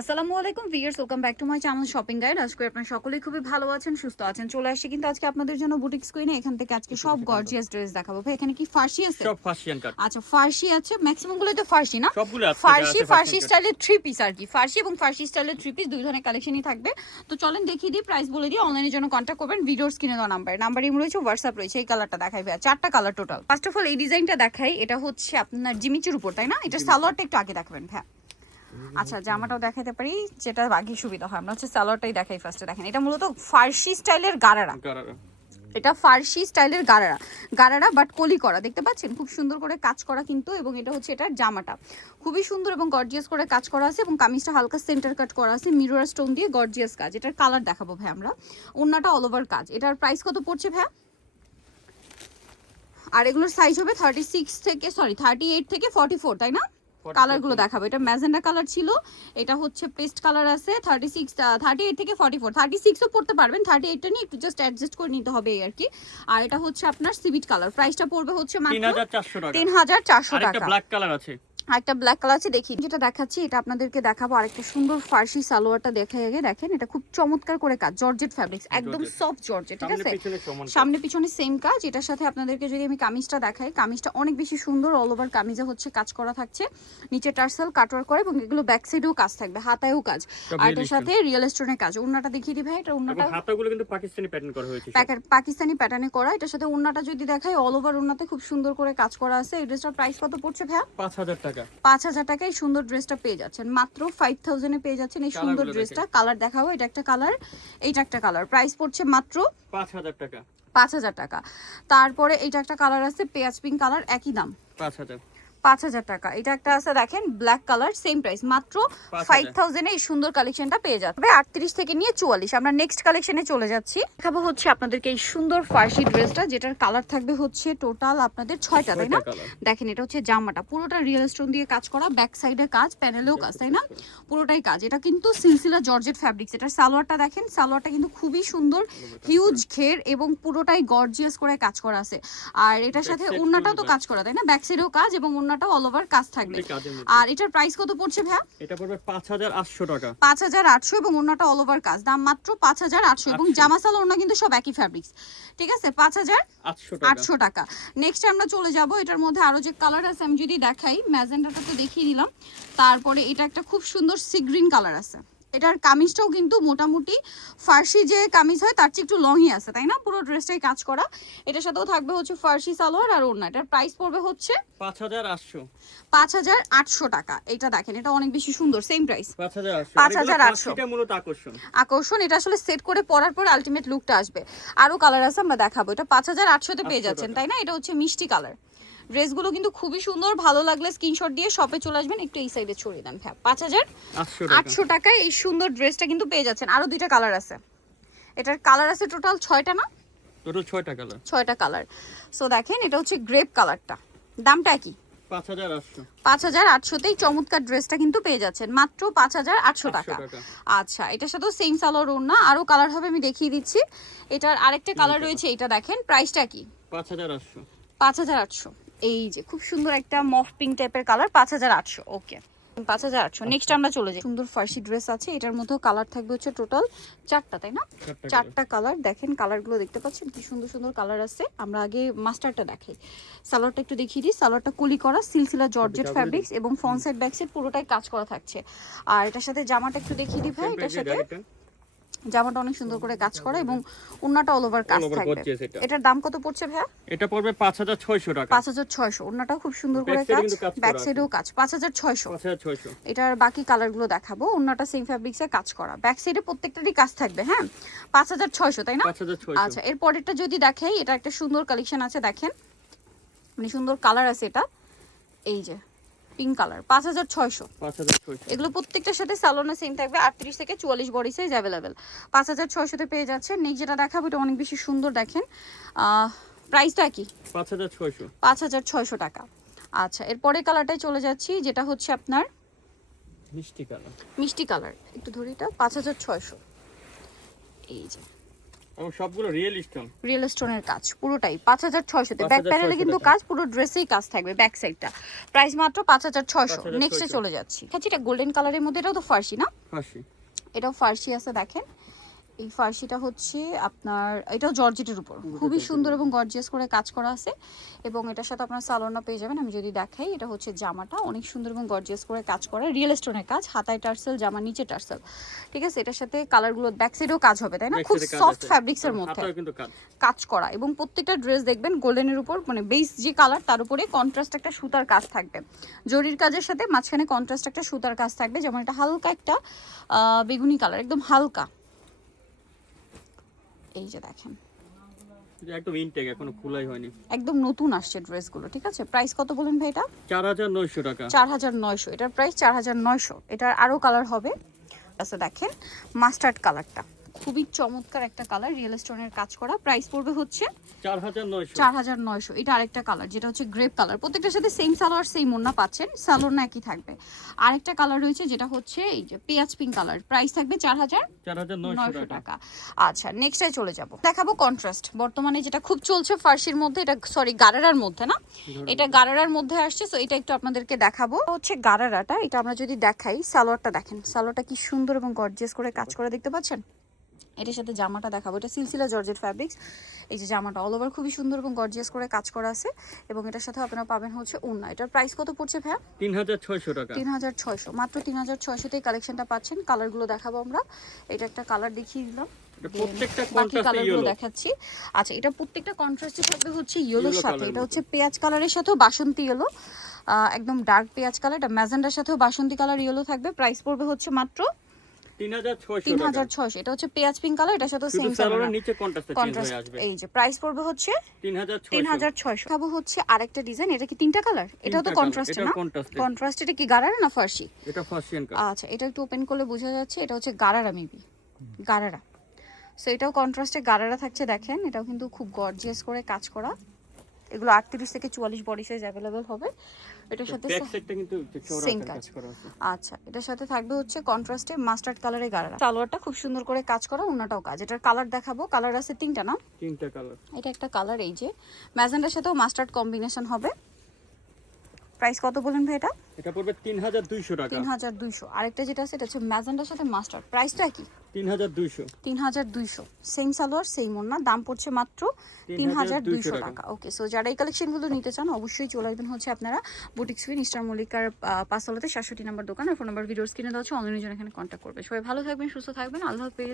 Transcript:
আসসালামু আলাইকুম viewers, welcome back to my channel shopping guide. আজকে আপনারা সকলেই খুবই ভালো আছেন, সুস্থ আছেন। চলে আসছি কিন্তু আজকে আপনাদের জন্য বুটিক স্কুইনে। এখান থেকে আজকে সব গর্জিয়াস ড্রেস দেখাবো। ভাই এখানে কি ফার্সি আছে? সব ফার্সিয়ান কাট। আচ্ছা, ফার্সি আছে, ম্যাক্সিমাম গুলো তো ফার্সি না? সবগুলো আছে। ফার্সি স্টাইলের থ্রি পিস আর কি, ফার্সি এবং ফার্সি স্টাইলের থ্রি পিস দুই ধরনের কালেকশনই থাকবে। তো চলেন দেখিয়ে দিই, প্রাইস বলে দিই। অনলাইনের জন্য কন্ট্যাক্ট করবেন ভিডিওর স্ক্রিনে দেওয়া নাম্বার ইম রয়েছে, হোয়াটসঅ্যাপ রয়েছে। এই কালারটা দেখাই ভাই, চারটা colour total. First of all এই ডিজাইনটা দেখাই। এটা হচ্ছে আপনার জিমিচুর উপর, তাই না? এটা সালোয়ারটা একটু আগে দেখাবেন ভাই। আচ্ছা, জামাটাও দেখাতে পারি, যেটা বাকি সুবিধা হয়। আমরা হচ্ছে সালোয়ারটাই দেখাই ফার্স্টে। দেখেন, এটা মূলত ফার্সি স্টাইলের গারারা। এটা ফার্সি স্টাইলের গারারা বাট কলি করা, দেখতে পাচ্ছেন? খুব সুন্দর করে কাজ করা কিন্তু। এবং এটা হচ্ছে এটার জামাটা খুবই সুন্দর এবং গর্জিয়াস করে কাজ করা আছে। এবং কামিজটা হালকা সেন্টার কাট করা আছে, মিরর স্টোন দিয়ে গর্জিয়াস কাজ। এটার কালার দেখাবো ভাই আমরা। ওন্নাটা অল ওভার কাজ। এটার প্রাইস কত পড়ছে ভাই? আর এগুলোর সাইজ হবে 38 থেকে 44, তাই না? কালার গুলো দেখাবো। এটা ম্যাজেন্ডা কালার ছিল, এটা হচ্ছে পেস্ট কালার আছে। 38 থেকে 44, 36ও পড়তে পারবেন। 38টা নিয়ে একটু জাস্ট অ্যাডজাস্ট করে নিতে হবে এই আর কি। আর এটা হচ্ছে আপনার সিভিট কালার। প্রাইসটা পড়বে হচ্ছে মাত্র 3400 টাকা। আরেকটা ব্ল্যাক কালার আছে, একটা ব্ল্যাক কালার আছে। দেখি যেটা দেখাচ্ছি, এটা আপনাদেরকে দেখাবো। আরেকটা সুন্দর ফার্সি সালোয়ারটা দেখাই আগে। দেখেন, এটা খুব চমৎকার করে কাজ, জর্জেট ফ্যাব্রিক্স, একদম সফট জর্জেট, ঠিক আছে? সামনে পিছনে সেম কাজ। এটার সাথে আপনাদেরকে যদি আমি কামিজটা দেখাই, কামিজটা অনেক বেশি সুন্দর। অল ওভার কামিজে হচ্ছে কাজ করা থাকছে, নিচে টার্সেল কাটওয়ার্ক করে, এবং এগুলো ব্যাক সাইডেও কাজ থাকবে, হাতায়ও কাজ। আর এটার সাথে রিয়েল স্টোনের কাজ। ওন্নাটা দেখিয়ে দিই ভাই। এটা ওন্নাটা হাতাগুলো কিন্তু পাকিস্তানি প্যাটার্ন করা হয়েছে, পাকিস্তানি প্যাটার্নে করা। এটার সাথে ওন্নাটা যদি দেখাই, অল ওভার ওন্নাতে খুব সুন্দর করে কাজ করা আছে। এই ড্রেসটার প্রাইস কত পড়ছে ভাই? 5000 টাকা। 5000 টাকায় সুন্দর ড্রেসটা পেয়ে যাচ্ছেন, মাত্র 5000 এ পেয়ে যাচ্ছেন এই সুন্দর ড্রেসটা। কালার দেখাবো। এটা একটা কালার, এইটা একটা কালার। প্রাইস পড়ছে মাত্র 5000 টাকা। 5000 টাকা। তারপরে এইটা একটা কালার আছে, পেঁয়াজ পিঙ্ক কালার, একই দাম 5000 টাকা। এটা একটা আছে দেখেন, ব্ল্যাক কালার, সেম প্রাইস, মাত্র 5000 এ এই সুন্দর কালেকশনটা পেয়ে যাচ্ছে। 38 থেকে নিয়ে 44। আমরা নেক্সট কালেকশনে চলে যাচ্ছি। দেখাবো হচ্ছে আপনাদেরকে এই সুন্দর ফার্সি ড্রেসটা, যেটার কালার থাকবে হচ্ছে টোটাল আপনাদের 6টা, তাই না? দেখেন, এটা হচ্ছে জামাটা পুরোটা রিয়েল স্টোন দিয়ে কাজ করা, ব্যাক সাইডে কাজ, প্যানেলেও কাজ, তাই না? পুরোটাই কাজ। এটা কিন্তু সিলসিলা জর্জেট ফ্যাব্রিক্স। এটার সালোয়ারটা দেখেন, সালোয়ারটা কিন্তু খুবই সুন্দর, হিউজ ঘের এবং পুরোটাই গর্জিয়াস করে কাজ করা আছে। আর এটার সাথে ওন্নাটাও তো কাজ করা, তাই না? ব্যাক সাইডেও কাজ এবং ওন্নাটাও অল ওভার কাজ থাকবে। আর এটার প্রাইস কত পড়ছে ভাই? এটা পড়বে 5800 টাকা। 5800 এবং ওন্নাটা অল ওভার কাজ, দাম মাত্র 5800। এবং জামা সালোয়ার ওন্না কিন্তু সব একই ফ্যাব্রিক্স, ঠিক আছে? 5800 টাকা। নেক্সট আমরা চলে যাব। এটার মধ্যে আরো যে কালার আছে আমি যদি দেখাই, ম্যাজেন্ডাটা তো দেখিয়ে দিলাম। তারপরে এটা একটা খুব সুন্দর সি গ্রিন কালার আছে। এটার কামিজটাও কিন্তু মোটামুটি ফার্সি যে কামিজ হয় তার চেয়ে একটু লংই আছে, তাই না? পুরো ড্রেসটাই কাজ করা। এটার সাথেও থাকবে হচ্ছে ফার্সি সালোয়ার আর ওড়না। এটার প্রাইস পড়বে হচ্ছে 5800 টাকা। এটা দেখেন, এটা অনেক বেশি সুন্দর, সেম প্রাইস 5800। এটা মূলত আকর্ষণ। এটা আসলে সেট করে পরার পর আলটিমেট লুকটা আসবে। আরো কালার আছে, আমরা দেখাবো। এটা 5800 তে পেয়ে যাচ্ছেন, তাই না? এটা হচ্ছে মিষ্টি কালার। ড্রেসগুলো কিন্তু খুবই সুন্দর, ভালো লাগলে স্ক্রিনশট দিয়ে শপে চলে আসবেন। একটু এই সাইডে ছড়িয়ে দেন ভাই। 5800 টাকায় এই সুন্দর ড্রেসটা কিন্তু পেয়ে যাচ্ছেন। আরো দুইটা কালার আছে। এটার কালার আছে টোটাল 6টা, না? টোটাল 6টা কালার। 6টা কালার। সো দেখেন, এটা হচ্ছে গ্রেপ কালারটা। দামটা কি? 5800 তেই চমৎকার ড্রেসটা কিন্তু পেয়ে যাচ্ছেন, মাত্র 5800 টাকা। আচ্ছা, এটার সাথেও সেম সালোয়ার ওড়না। আরো কালার হবে, আমি দেখিয়ে দিচ্ছি। এটার আরেকটা কালার রয়েছে, এটা দেখেন। প্রাইসটা কি? 5800। এই যে খুব সুন্দর একটা মফ পিঙ্ক টাইপের কালার, 5800। ওকে, 5800। নেক্সট আমরা চলে যাই। সুন্দর ফার্সি ড্রেস আছে, এটার মধ্যেও কালার থাকবে হচ্ছে টোটাল 4টা, তাই না? 4টা কালার। দেখেন কালারগুলো দেখতে পাচ্ছেন কি সুন্দর সুন্দর কালার আছে। আমরা আগে মাস্টারটা দেখাই। সালোয়ারটা একটু দেখিয়ে দিই। সালোয়ারটা কুলি করা, সিলসিলা জর্জেট ফ্যাব্রিক্স এবং ফ্রন্ট সাইড ব্যাক সাইড পুরোটাই কাজ করা থাকছে। আর এটার সাথে জামাটা একটু দেখিয়ে দিই ভাই। এটার সাথে জামাটা অনেক সুন্দর করে কাজ করা এবং ওন্নাটা অল ওভার কাজ থাকবে। এটার দাম কত পড়ছে ভাই? এটা পড়বে 5600 টাকা। 5600। ওন্নাটাও খুব সুন্দর করে কাজ, ব্যাক সাইডেও কাজ। 5600। এটার বাকি কালারগুলো দেখাবো। ওন্নাটা সেম ফ্যাব্রিক্সে কাজ করা, ব্যাক সাইডে প্রত্যেকটারই কাজ থাকবে। হ্যাঁ, 5600, তাই না? আচ্ছা, এর পরেরটা যদি দেখাই, এটা একটা সুন্দর কালেকশন আছে, দেখেন মানে সুন্দর কালার আছে। এটা এই যে পিঙ্ক কালার, 5600। এগুলো প্রত্যেকটার সাথে সালোনা সেম থাকবে, 38 থেকে 44 বডি সাইজ অ্যাভেলেবেল। 5600 তে পেয়ে যাচ্ছে। নেক্সট যেটা দেখাবো, এটা অনেক বেশি সুন্দর। দেখেন প্রাইসটা কি? 5600 টাকা। আচ্ছা, এরপরে কালারটাই চলে যাচ্ছি, যেটা হচ্ছে আপনার মিষ্টি কালার। একটু ধরি, এটা 5600। এই যে এবং সবগুলো রিয়েল স্টোনের কাজ, পুরোটাই 5600 তে। ব্যাক প্যানেলে কিন্তু কাজ, পুরো ড্রেসেই কাজ থাকবে ব্যাক সাইডটা। প্রাইস মাত্র 5600। নেক্সটে চলে যাচ্ছি। এটা গোল্ডেন কালারের মধ্যে, এটাও তো ফার্সি, না? ফার্সি। এটাও ফার্সি আছে দেখেন, এই ফার্সিটা হচ্ছে আপনার, এটাও জর্জেটের উপর খুবই সুন্দর এবং গর্জিয়াস করে কাজ করা আছে, এবং এটার সাথে আপনার সালোয়ারটা পেয়ে যাবেন। আমি যদি দেখাই, এটা হচ্ছে জামাটা অনেক সুন্দর এবং গর্জিয়াস করে কাজ করা, রিয়েল স্টোনের কাজ, হাতায় টার্সেল, জামা নিচে টার্সেল, ঠিক আছে। এটার সাথে কালারগুলো ব্যাক সাইডেও কাজ হবে, তাই না? খুব সফট ফ্যাব্রিক্সের মধ্যে কাজ করা, এবং প্রত্যেকটা ড্রেস দেখবেন গোল্ডেনের উপর, মানে বেস যে কালার তার উপরে কন্ট্রাস্ট একটা সুতার কাজ থাকবে, জরির কাজের সাথে মাঝখানে কন্ট্রাস্ট একটা সুতার কাজ থাকবে, যেমন এটা হালকা একটা বেগুনি কালার, একদম হালকা। এই যে দেখেন, একদম ইনটেক, এখনো খোলাই হয়নি, একদম নতুন আসছে ড্রেসগুলো, ঠিক আছে। প্রাইস কত বলেন ভাই এটা? 4900 টাকা। 4900, এটার প্রাইস 4900। এটার আরো কালার হবে। আচ্ছা দেখেন, মাস্টার্ড কালারটা খুবই চমৎকার একটা কালার, রিয়েল স্টোনের কাজ করা। প্রাইস পড়বে হচ্ছে 4900। এটা আরেকটা কালার, যেটা হচ্ছে গ্রেপ কালার। প্রত্যেকটার সাথে সেম সালোয়ার সেম ওড়না পাচ্ছেন, সালোয়ার না একই থাকবে। আরেকটা কালার রয়েছে যেটা হচ্ছে এই যে পেঁয়াজ পিঙ্ক কালার, প্রাইস থাকবে 4900 টাকা। আচ্ছা, নেক্সটে চলে যাব, দেখাবো কন্ট্রাস্ট। বর্তমানে যেটা খুব চলছে ফার্সির মধ্যে, এটা সরি গারারার মধ্যে না, এটা গারারার মধ্যে আসছে, সো এটা একটু আপনাদেরকে দেখাবো। হচ্ছে গারারাটা, এটা আমরা যদি দেখাই, সালোয়ারটা দেখেন, সালোয়ারটা কি সুন্দর এবং গর্জিয়াস করে কাজ করে, দেখতে পাচ্ছেন। এটার সাথে জামাটা দেখাবো, এটা সিলসিলা জর্জেট ফ্যাব্রিক্স। এই যে জামাটা অল ওভার খুবই সুন্দর এবং গর্জিয়াস করে কাজ করা আছে, এবং এটার সাথে আপনারা পাবেন হচ্ছে ওড়না। এটার প্রাইস কত পড়ছে ভাইয়া? 3600 টাকা। 3600, মাত্র 3600তেই কালেকশনটা পাচ্ছেন। কালারগুলো দেখাবো আমরা, এটা একটা কালার দেখিয়ে দিলাম, প্রত্যেকটা বাকি কন্ট্রাস্টে কালারগুলো ইয়েলো দেখাচ্ছি। আচ্ছা, এটা প্রত্যেকটা কন্ট্রাস্টে থাকবে হচ্ছে ইয়েলোর সাথে, এটা হচ্ছে পেঁয়াজ কালারের সাথেও বাসন্তী ইয়েলো, একদম ডার্ক পেঁয়াজ কালার। এটা ম্যাজেন্ডার সাথেও বাসন্তী কালার ইয়েলো থাকবে। প্রাইস পড়বে হচ্ছে মাত্র 3600। এটা হচ্ছে পেঁয়াজ পিঙ্ক কালার, এটার সাথে সেম সালোয়ারের নিচে কন্ট্রাস্টে চেঞ্জ হয়ে আসবে। এই যে প্রাইস পড়বে হচ্ছে 3600। খাবো হচ্ছে আরেকটা ডিজাইন, এটা কি তিনটা কালার? এটাও তো কন্ট্রাস্ট না? কন্ট্রাস্ট। এটা কি গারারা না ফার্সি? এটা ফার্সিয়ান কাট। আচ্ছা, এটা একটু ওপেন করলে বোঝা যাচ্ছে, এটা হচ্ছে গারারা, মেবি গারারা। সো এটাও কন্ট্রাস্টে গারারা থাকছে, দেখেন এটাও কিন্তু খুব গর্জিয়াস করে কাজ করা। এগুলো 38 থেকে 44 বডি সাইজ अवेलेबल হবে। এটার সাথে ব্যাক সাইডটা কিন্তু চওড়া কাজ করা আছে। আচ্ছা, এটার সাথে থাকবে হচ্ছে কন্ট্রাস্টে মাস্টার্ড কালারের গারারা। সালোয়ারটা খুব সুন্দর করে কাজ করা, ওন্নাটাও কাজ। এটার কালার দেখাবো, কালার আছে তিনটা না? তিনটা কালার। এটা একটা কালার, এই যে ম্যাজেন্ডার সাথেও মাস্টার্ড কম্বিনেশন হবে। প্রাইস কত বলেন ভাই এটা? এটা পড়বে 3200 টাকা। 3200। আরেকটা যেটা আছে এটা হচ্ছে ম্যাজেন্ডার সাথে মাস্টার্ড, প্রাইসটা কি? 3200। সেম সালোয়ার সেম ওড়না, দাম পড়ছে মাত্র 3200 টাকা। ওকে, সো যারা এই কালেকশনগুলো নিতে চান অবশ্যই চলে আসবেন হচ্ছে আপনারা বুটিক সুইন ইস্টার মল্লিকার 5 তলাতে 67 নম্বর দোকান, আর ফোন নাম্বার ভিডিওস কিনে দেওয়া হচ্ছে, অনলাইনের জন্য এখানে কন্ট্যাক্ট করবে। সবাই ভালো থাকবেন, সুস্থ থাকবেন, আল্লাহ হাফেজ।